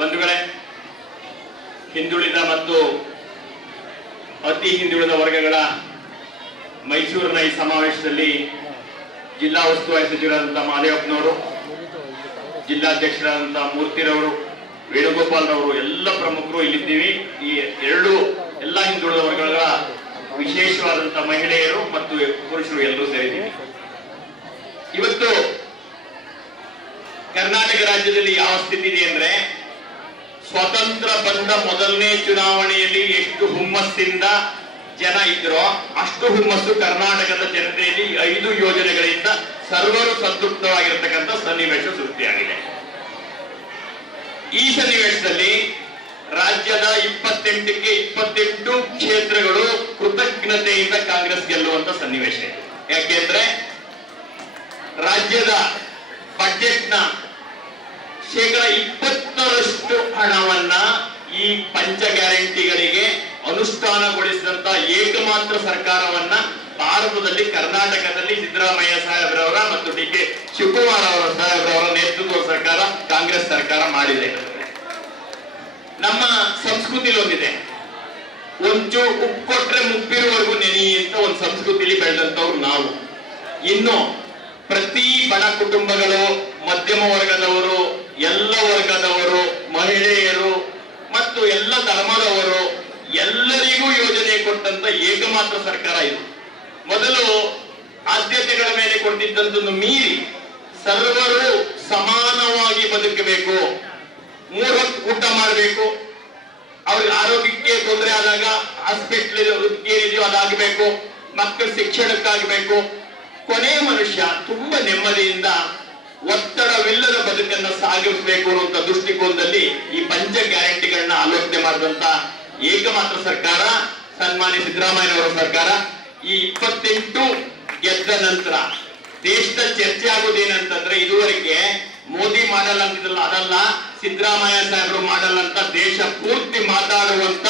ಬಂಧುಗಳೇ, ಹಿಂದುಳಿದ ಮತ್ತು ಅತಿ ಹಿಂದುಳಿದ ವರ್ಗಗಳ ಮೈಸೂರಿನ ಈ ಸಮಾವೇಶದಲ್ಲಿ ಜಿಲ್ಲಾ ಉಸ್ತುವಾರಿ ಸಚಿವರಾದಂತಹ ಮಹದೇವಪ್ಪನವರು ಜಿಲ್ಲಾಧ್ಯಕ್ಷರಾದಂತಹ ಮೂರ್ತಿರವರು, ವೇಣುಗೋಪಾಲ್ರವರು ಎಲ್ಲ ಪ್ರಮುಖರು ಇಲ್ಲಿದ್ದೀವಿ. ಈ ಎರಡು ಎಲ್ಲ ಹಿಂದುಳಿದ ವರ್ಗಗಳ ವಿಶೇಷವಾದಂತಹ ಮಹಿಳೆಯರು ಮತ್ತು ಪುರುಷರು ಎಲ್ಲರೂ ಸೇರಿದ್ದೀವಿ. ಇವತ್ತು ಕರ್ನಾಟಕ ರಾಜ್ಯದಲ್ಲಿ ಯಾವ ಸ್ಥಿತಿ ಇದೆ ಅಂದ್ರೆ ಸ್ವತಂತ್ರ ಬಂದ ಮೊದಲನೇ ಚುನಾವಣೆಯಲ್ಲಿ ಎಷ್ಟು ಹುಮ್ಮಸ್ಸಿಂದ ಜನ ಇದ್ರೋ ಅಷ್ಟು ಹುಮ್ಮಸ್ಸು ಕರ್ನಾಟಕದ ಜನತೆಯಲ್ಲಿ ಐದು ಯೋಜನೆಗಳಿಂದ ಸರ್ವರು ಸಂತೃಪ್ತವಾಗಿರತಕ್ಕಂಥ ಸನ್ನಿವೇಶ ಸೃಷ್ಟಿಯಾಗಿದೆ. ಈ ಸನ್ನಿವೇಶದಲ್ಲಿ ರಾಜ್ಯದ ಇಪ್ಪತ್ತೆಂಟಕ್ಕೆ ಇಪ್ಪತ್ತೆಂಟು ಕ್ಷೇತ್ರಗಳು ಕೃತಜ್ಞತೆಯಿಂದ ಕಾಂಗ್ರೆಸ್ ಗೆಲ್ಲುವಂತ ಸನ್ನಿವೇಶ ಯಾಕೆಂದ್ರೆ ರಾಜ್ಯದ ಬಜೆಟ್ನ ಶೇಕಡ ಇಪ್ಪತ್ತರಷ್ಟು ಹಣವನ್ನ ಈ ಪಂಚ ಗ್ಯಾರಂಟಿಗಳಿಗೆ ಅನುಷ್ಠಾನಗೊಳಿಸಿದಂತ ಏಕಮಾತ್ರ ಸರ್ಕಾರವನ್ನ ಭಾರತದಲ್ಲಿ, ಕರ್ನಾಟಕದಲ್ಲಿ ಸಿದ್ದರಾಮಯ್ಯ ಸಾಹೇಬ್ರವರ ಮತ್ತು ಡಿ ಕೆ ಶಿವಕುಮಾರ್ ಅವರ ಸಾಹೇಬ್ರವರ ನೇತೃತ್ವದ ಸರ್ಕಾರ, ಕಾಂಗ್ರೆಸ್ ಸರ್ಕಾರ ಮಾಡಿದೆ. ನಮ್ಮ ಸಂಸ್ಕೃತಿಲಿ ಒಂದಿದೆ. ಒಂಚು ಉಪ್ಪು ಮುಪ್ಪಿರುವವರೆಗೂ ನೆನಿ ಅಂತ ಒಂದು ಸಂಸ್ಕೃತಿಲಿ ಬೆಳೆದಂತವ್ರು ನಾವು. ಇನ್ನು ಪ್ರತಿ ಬಡ ಕುಟುಂಬಗಳು, ಮಧ್ಯಮ ವರ್ಗದವರು ಎಲ್ಲ ವರ್ಗದವರು, ಮಹಿಳೆಯರು ಮತ್ತು ಎಲ್ಲ ಧರ್ಮದವರು ಎಲ್ಲರಿಗೂ ಯೋಜನೆ ಕೊಟ್ಟಂತ ಏಕಮಾತ್ರ ಸರ್ಕಾರ ಇದು. ಮೊದಲು ಆದ್ಯತೆಗಳ ಮೇಲೆ ಕೊಟ್ಟಿದ್ದಂತನ್ನು ಮೀರಿ ಸರ್ವರು ಸಮಾನವಾಗಿ ಬದುಕಬೇಕು, ಮೂರು ಊಟ ಮಾಡಬೇಕು, ಅವ್ರಿಗೆ ಆರೋಗ್ಯಕ್ಕೆ ತೊಂದರೆ ಆದಾಗ ಹಾಸ್ಪಿಟ್ಲ್ ಏನಿದೆಯೋ ಅದಾಗಬೇಕು, ಮಕ್ಕಳ ಶಿಕ್ಷಣಕ್ಕಾಗಬೇಕು. ಕೊನೆ ಮನುಷ್ಯ ತುಂಬಾ ನೆಮ್ಮದಿಯಿಂದ ಒತ್ತಡವಿಲ್ಲದ ಬದುಕನ್ನ ಸಾಗಿಸಬೇಕು ಅನ್ನುವಂತ ದೃಷ್ಟಿಕೋನದಲ್ಲಿ ಈ ಪಂಚ ಗ್ಯಾರಂಟಿಗಳನ್ನ ಆಲೋಚನೆ ಮಾಡಿದಂತ ಏಕಮಾತ್ರ ಸರ್ಕಾರ, ಸನ್ಮಾನ್ಯ ಸಿದ್ದರಾಮಯ್ಯನವರ ಸರ್ಕಾರ, ಈ ಇಪ್ಪತ್ತೆಂಟು ಗೆದ್ದ ನಂತರ ದೇಶದ ಚರ್ಚೆ ಆಗೋದೇನಂತಂದ್ರೆ ಇದುವರೆಗೆ ಮೋದಿ ಮಾಡಲ್ಲ ಅಂತಿದ್ರಲ್ಲ, ಅದಲ್ಲ, ಸಿದ್ದರಾಮಯ್ಯ ಸಾಹೇಬರು ಮಾಡಲ್ಲ ಅಂತ ದೇಶ ಪೂರ್ತಿ ಮಾತಾಡುವಂತ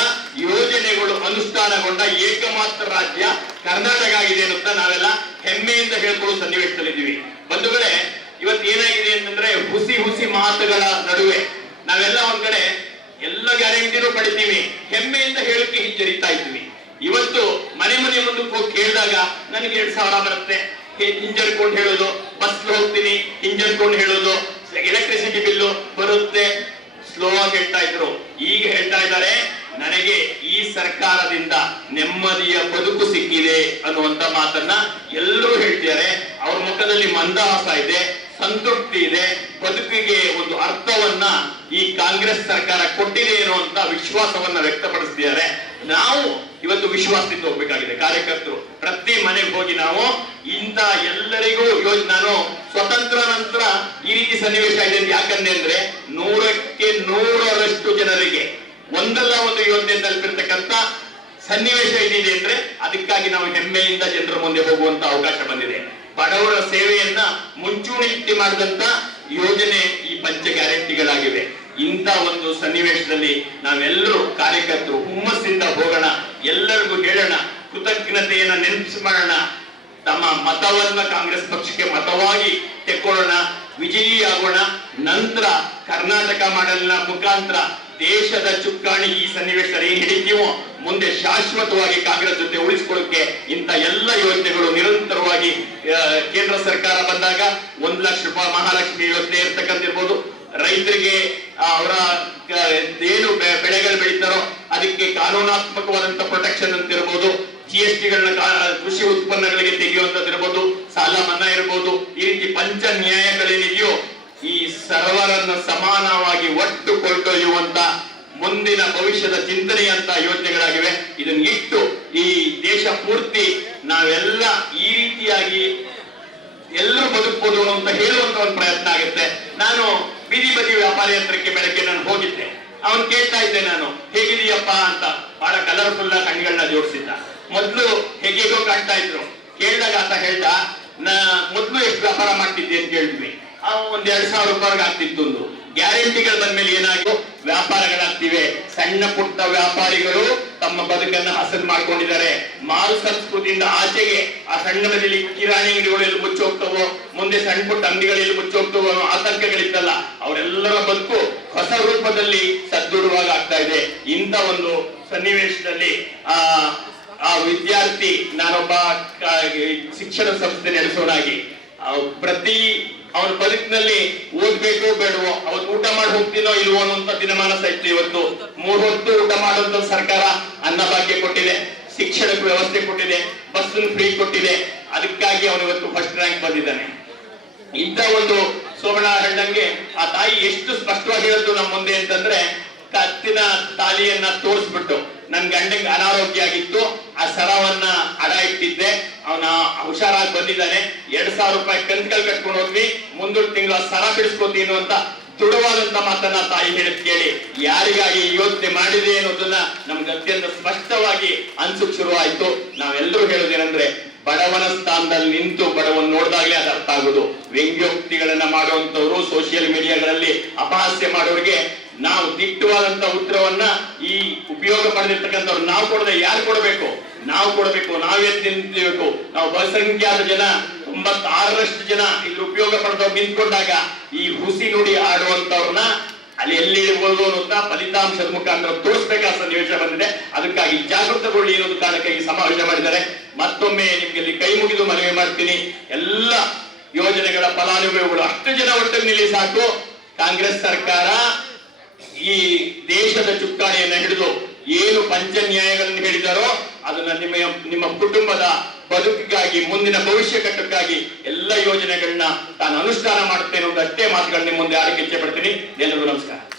ಯೋಜನೆಗಳು ಅನುಷ್ಠಾನಗೊಂಡ ಏಕಮಾತ್ರ ರಾಜ್ಯ ಕರ್ನಾಟಕ ಆಗಿದೆ ಅಂತ ನಾವೆಲ್ಲ ಹೆಮ್ಮೆಯಿಂದ ಹೇಳ್ಕೊಳ್ಳೋ ಸನ್ನಿವೇಶದಲ್ಲಿದ್ದೀವಿ. ಬಂಧುಗಳೇ ಇವತ್ತು ಏನಾಗಿದೆ ಅಂತಂದ್ರೆ ಹುಸಿ ಹುಸಿ ಮಾತುಗಳ ನಡುವೆ ನಾವೆಲ್ಲ ಒಂದ್ ಕಡೆ ಎಲ್ಲ ಗ್ಯಾರಂಟಿನೂ ಪಡಿತೀವಿ. ಹೆಮ್ಮೆಯಿಂದ ಹೇಳಕ್ಕೆ ಹಿಂಜರಿತಾ ಇದ್ವಿ ಇವತ್ತು ಮನೆ ಮನೆ ಮುಂದಕ್ಕೆ ಹೋಗಿ ಕೇಳಿದಾಗ ನನಗೆ ಎರಡ್ ಸಾವಿರ ಬರುತ್ತೆ. ಹಿಂಜರ್ಕೊಂಡು ಹೇಳೋದು. ಬಸ್ ಹೋಗ್ತೀನಿ, ಹಿಂಜರ್ಕೊಂಡು ಹೇಳೋದು. ಎಲೆಕ್ಟ್ರಿಸಿಟಿ ಬಿಲ್ಲು ಬರುತ್ತೆ. ಸ್ಲೋ ಆಗಿ ಹೇಳ್ತಾ ಇದ್ರು. ಈಗ ಹೇಳ್ತಾ ಇದ್ದಾರೆ, ನನಗೆ ಈ ಸರ್ಕಾರದಿಂದ ನೆಮ್ಮದಿಯ ಬದುಕು ಸಿಕ್ಕಿದೆ ಅನ್ನುವಂತ ಮಾತನ್ನ ಎಲ್ಲರೂ ಹೇಳ್ತಿದ್ದಾರೆ. ಅವ್ರ ಮುಖದಲ್ಲಿ ಮಂದಹಾಸ ಇದೆ. ಸಂತೃಪ್ತಿ ಇದೆ, ಬದುಕಿಗೆ ಒಂದು ಅರ್ಥವನ್ನ ಈ ಕಾಂಗ್ರೆಸ್ ಸರ್ಕಾರ ಕೊಟ್ಟಿದೆ ಅನ್ನುವಂತ ವಿಶ್ವಾಸವನ್ನ ವ್ಯಕ್ತಪಡಿಸಿದ್ದಾರೆ ನಾವು ಇವತ್ತು ವಿಶ್ವಾಸದಿಂದ ಹೋಗ್ಬೇಕಾಗಿದೆ. ಕಾರ್ಯಕರ್ತರು, ಪ್ರತಿ ಮನೆಗೆ ಹೋಗಿ ನಾವು ಇಂತ ಎಲ್ಲರಿಗೂ ನಾನು ಸ್ವತಂತ್ರ ನಂತರ ಈ ರೀತಿ ಸನ್ನಿವೇಶ ಇದೆ ಯಾಕಂದ್ರೆ ಅಂದ್ರೆ ನೂರಕ್ಕೆ ನೂರರಷ್ಟು ಜನರಿಗೆ ಒಂದಲ್ಲ ಒಂದು ಯೋಜನೆ ತಲುಪಿರ್ತಕ್ಕಂಥ ಸನ್ನಿವೇಶ ಇದಿದೆ ಅಂದ್ರೆ ಅದಕ್ಕಾಗಿ ನಾವು ಹೆಮ್ಮೆಯಿಂದ ಜನರ ಮುಂದೆ ಹೋಗುವಂತ ಅವಕಾಶ ಬಂದಿದೆ. ಬಡವರ ಸೇವೆಯನ್ನ ಮುಂಚೂಣಿ ಮಾಡಿದಂತ ಯೋಜನೆ ಈ ಪಂಚ ಗ್ಯಾರಂಟಿಗಳಾಗಿವೆ. ಇಂಥ ಒಂದು ಸನ್ನಿವೇಶದಲ್ಲಿ ನಾವೆಲ್ಲರೂ ಕಾರ್ಯಕರ್ತರು ಹುಮ್ಮಸ್ಸಿಂದ ಹೋಗೋಣ, ಎಲ್ಲರಿಗೂ ಹೇಳೋಣ, ಕೃತಜ್ಞತೆಯನ್ನ ನೆನಪಿಸಿ ಮಾಡೋಣ. ತಮ್ಮ ಮತವನ್ನ ಕಾಂಗ್ರೆಸ್ ಪಕ್ಷಕ್ಕೆ ಮತವಾಗಿ ತೆಕ್ಕೊಳ್ಳೋಣ ಆಗೋಣ. ನಂತರ ಕರ್ನಾಟಕ ಮಾಡಲಿನ ಮುಖಾಂತರ ದೇಶದ ಚುಕ್ಕಾಣಿ ಈ ಸನ್ನಿವೇಶದಲ್ಲಿ ಹಿಡಿತೀವೋ ಮುಂದೆ ಶಾಶ್ವತವಾಗಿ ಕಾಂಗ್ರೆಸ್ ಜೊತೆ ಉಳಿಸ್ಕೊಳ್ಳೋಕೆ ಇಂತ ಎಲ್ಲ ಯೋಜನೆಗಳು ನಿರಂತರವಾಗಿ ಕೇಂದ್ರ ಸರ್ಕಾರ ಬಂದಾಗ ಒಂದ್ ಲಕ್ಷ ರೂಪಾಯಿ ಮಹಾಲಕ್ಷ್ಮಿ ಯೋಜನೆ ಇರ್ತಕ್ಕಂತಿರ್ಬೋದು. ರೈತರಿಗೆ ಅವರ ಏನು ಬೆಳೆಗಳು ಬೆಳೀತಾರೋ ಅದಕ್ಕೆ ಕಾನೂನಾತ್ಮಕವಾದಂತ ಪ್ರೊಟೆಕ್ಷನ್ ಅಂತ ಇರ್ಬೋದು ಜಿ ಎಸ್ ಟಿಗಳನ್ನ ಕೃಷಿ ಉತ್ಪನ್ನಗಳಿಗೆ ತೆಗೆಯುವಂತದ್ದಿರ್ಬೋದು ಸಾಲ ಮನ್ನಾ ಇರ್ಬೋದು. ಈ ರೀತಿ ಪಂಚ ನ್ಯಾಯಗಳೇನಿದೆಯೋ ಈ ಸರ್ವರನ್ನು ಸಮಾನವಾಗಿ ಒಟ್ಟು ಕೊಂಡೊಯ್ಯುವಂತ ಮುಂದಿನ ಭವಿಷ್ಯದ ಚಿಂತನೆಯಂತ ಯೋಜನೆಗಳಾಗಿವೆ ಇದನ್ನ ಇಟ್ಟು ಈ ದೇಶ ಪೂರ್ತಿ ನಾವೆಲ್ಲ ಈ ರೀತಿಯಾಗಿ ಎಲ್ಲರೂ ಬದುಕಬಹುದು ಅಂತ ಹೇಳುವಂತ ಒಂದು ಪ್ರಯತ್ನ ಆಗುತ್ತೆ. ನಾನು ಬೀದಿ ಬದಿ ವ್ಯಾಪಾರಿ ಹತ್ರಕ್ಕೆ ಬೆಳಗ್ಗೆ ನಾನು ಹೋಗಿದ್ದೆ. ಅವನು ಕೇಳ್ತಾ ಇದ್ದೆ ನಾನು ಹೇಗಿದೀಯಪ್ಪ ಅಂತ. ಬಹಳ ಕಲರ್ಫುಲ್ ಆಗಿ ಕಣ್ಗಳನ್ನ ಜೋಡಿಸಿದ್ದ. ಮೊದ್ಲು ಹೇಗೇಗೋ ಕಾಣ್ತಾ ಇದ್ರು. ಕೇಳಿದಾಗ ಅಂತ ಹೇಳ್ದ, ನಾ ಮೊದ್ಲು ಎಷ್ಟು ವ್ಯಾಪಾರ ಮಾಡ್ತಿದ್ದೆ ಅಂತ ಕೇಳಿದ್ವಿ ಅವ ಒಂದ್ ಎರಡ್ ಸಾವಿರ ರೂಪಾಯಿ ಆಗ್ತಿತ್ತು ಒಂದು ಗ್ಯಾರಂಟಿಗಳು ಬಂದ್ಮೇಲೆ ಏನಾಗಿ ವ್ಯಾಪಾರಗಳಾಗ್ತಿವೆ. ಸಣ್ಣ ಪುಟ್ಟ ವ್ಯಾಪಾರಿಗಳು ತಮ್ಮ ಬದುಕನ್ನ ಹಸನ್ ಮಾಡ್ಕೊಂಡಿದ್ದಾರೆ. ಮಾರು ಸಂಸ್ಕೃತಿಯಿಂದ ಆಚೆಗೆ ಆ ಸಣ್ಣ ಬದಿಲಿ ಕಿರಾಣಿ ಅಂಗಡಿಗಳು ಎಲ್ಲಿ ಮುಚ್ಚಿ ಹೋಗ್ತವೋ, ಮುಂದೆ ಸಣ್ಣ ಪುಟ್ಟ ಅಂಗಡಿಗಳು ಎಲ್ಲಿ ಮುಚ್ಚಿ ಹೋಗ್ತವೋ ಆತಂಕಗಳಿತ್ತಲ್ಲ. ಅವರೆಲ್ಲರ ಬದುಕು ಹೊಸ ರೂಪದಲ್ಲಿ ಸದೃಢವಾಗಿ ಆಗ್ತಾ ಇದೆ. ಇಂಥ ಒಂದು ಸನ್ನಿವೇಶದಲ್ಲಿ, ಆ ಆ ವಿದ್ಯಾರ್ಥಿ ನಾನೊಬ್ಬ ಶಿಕ್ಷಣ ಸಂಸ್ಥೆ ನಡೆಸೋನಾಗಿ ಪ್ರತಿ ಅವನ ಬದುಕಿನಲ್ಲಿ ಓದ್ಬೇಕು ಬೇಡವೋ, ಅವತ್ತು ಊಟ ಮಾಡಿ ಹೋಗ್ತೀನೋ ಇಲ್ವೋ ಅನ್ನುವಂತ ದಿನಮಾನ ಇತ್ತು ಇವತ್ತು. ಮೂರ್ ಹೊತ್ತು ಊಟ ಮಾಡುವಂತ ಸರ್ಕಾರ ಅನ್ನಭಾಗ್ಯ ಕೊಟ್ಟಿದೆ, ಶಿಕ್ಷಣಕ್ಕೆ ವ್ಯವಸ್ಥೆ ಕೊಟ್ಟಿದೆ ಬಸ್ ಫ್ರೀ ಕೊಟ್ಟಿದೆ. ಅದಕ್ಕಾಗಿ ಅವನು ಇವತ್ತು ಫಸ್ಟ್ ರ್ಯಾಂಕ್ ಬಂದಿದ್ದಾನೆ. ಇಂಥ ಒಂದು ಸೋಮಣ್ಣ ಹೇಳ್ದಂಗೆ, ಆ ತಾಯಿ ಎಷ್ಟು ಸ್ಪಷ್ಟವಾಗಿ ಹೇಳಿದ್ರು ನಮ್ಮ ಮುಂದೆ ಅಂತಂದ್ರೆ, ಕತ್ತಿನ ತಾಲಿಯನ್ನ ತೋರಿಸ್ಬಿಟ್ಟು, ನನ್ ಗಂಡಂಗೆ ಅನಾರೋಗ್ಯ ಆಗಿತ್ತು, ಆ ಸರವನ್ನ ಅಡ ಇಟ್ಟಿದ್ದೆ ಅವನ ಹುಷಾರಾಗಿ ಬಂದಿದ್ದಾನೆ. ಎರಡ್ ಸಾವಿರ ರೂಪಾಯಿ ಕಂತುಗಳು ಕಟ್ಕೊಂಡು ಹೋದ್ವಿ. ಮುಂದಿನ ತಿಂಗಳ ಸರ ಬಿಡಿಸ್ಕೊತೀನಿ ಅಂತ ದೃಢವಾದಂತ ಮಾತನ್ನ ತಾಯಿ ಹೇಳಿದ್ ಕೇಳಿ. ಯಾರಿಗಾಗಿ ಯೋಚನೆ ಮಾಡಿದೆ ಅನ್ನೋದನ್ನ ನಮ್ಗೆ ಅತ್ಯಂತ ಸ್ಪಷ್ಟವಾಗಿ ಅನ್ಸುಕ್ ಶುರುವಾಯ್ತು. ನಾವೆಲ್ಲರೂ ಹೇಳೋದೇನಂದ್ರೆ ಬಡವನ ಸ್ಥಾನದಲ್ಲಿ ನಿಂತು ಬಡವನ್ ನೋಡಿದಾಗಲೇ ಅದು ಅರ್ಥ ಆಗುದು. ವ್ಯಂಗ್ಯೋಕ್ತಿಗಳನ್ನ ಮಾಡುವಂತವ್ರು ಸೋಷಿಯಲ್ ಮೀಡಿಯಾಗಳಲ್ಲಿ ಅಪಹಾಸ್ಯ ಮಾಡೋರಿಗೆ ನಾವು ದಿಟ್ಟವಾದಂತ ಉತ್ತರವನ್ನ ಈ ಉಪಯೋಗ ಪಡೆದಿರ್ತಕ್ಕಂಥವ್ರು ನಾವು ಕೊಡದೆ ಯಾರು ಕೊಡಬೇಕು? ನಾವು ಕೊಡಬೇಕು, ನಾವೇ ನಿಂತಿರ್ಬೇಕು ನಾವು ಬಹುಸಂಖ್ಯಾತ ಜನ, ತೊಂಬತ್ತಾರರಷ್ಟು ಜನ ಇಲ್ಲಿ ಉಪಯೋಗ ಪಡೆದವ್ರು ನಿಂತ್ಕೊಂಡಾಗ ಈ ಹುಸಿ ನುಡಿ ಆಡುವಂತವ್ರನ್ನ ಅಲ್ಲಿ ಎಲ್ಲಿ ಇರ್ಬೋದು ಅನ್ನೋದನ್ನ ಫಲಿತಾಂಶದ ಮುಖಾಂತರ ತೋರಿಸಬೇಕಾದ ಸನ್ನಿವೇಶ ಬಂದಿದೆ. ಅದಕ್ಕಾಗಿ ಜಾಗೃತಗೊಳ್ಳಿ ಅನ್ನೋದು ಕಾರಣಕ್ಕೆ ಈ ಸಮಾವೇಶ ಮಾಡಿದ್ದಾರೆ. ಮತ್ತೊಮ್ಮೆ ನಿಮ್ಗೆ ಇಲ್ಲಿ ಕೈ ಮುಗಿದು ಮನವಿ ಮಾಡ್ತೀನಿ. ಎಲ್ಲ ಯೋಜನೆಗಳ ಫಲಾನುಭವಿಗಳು ಅಷ್ಟು ಜನ ಒಟ್ಟಿಗೆ ನಿಲ್ಲಿ ಸಾಕು. ಕಾಂಗ್ರೆಸ್ ಸರ್ಕಾರ ಈ ದೇಶದ ಚುಕ್ಕಾಣಿಯನ್ನು ಹಿಡಿದು ಏನು ಪಂಚ ನ್ಯಾಯಗಳನ್ನು ಹೇಳಿದಾರೋ ಅದನ್ನ ನಿಮ್ಮ ನಿಮ್ಮ ಕುಟುಂಬದ ಬದುಕಿಗಾಗಿ, ಮುಂದಿನ ಭವಿಷ್ಯ ಕಟ್ಟಕ್ಕಾಗಿ ಎಲ್ಲ ಯೋಜನೆಗಳನ್ನ ತಾನು ಅನುಷ್ಠಾನ ಮಾಡುತ್ತೇನೆ ಒಂದು ಅಷ್ಟೇ ಮಾತುಗಳನ್ನ ನಿಮ್ಮ ಮುಂದೆ ಆರೋಗ್ಯ ಇಚ್ಛೆ ಪಡ್ತೀನಿ ಎಲ್ಲರಿಗೂ ನಮಸ್ಕಾರ.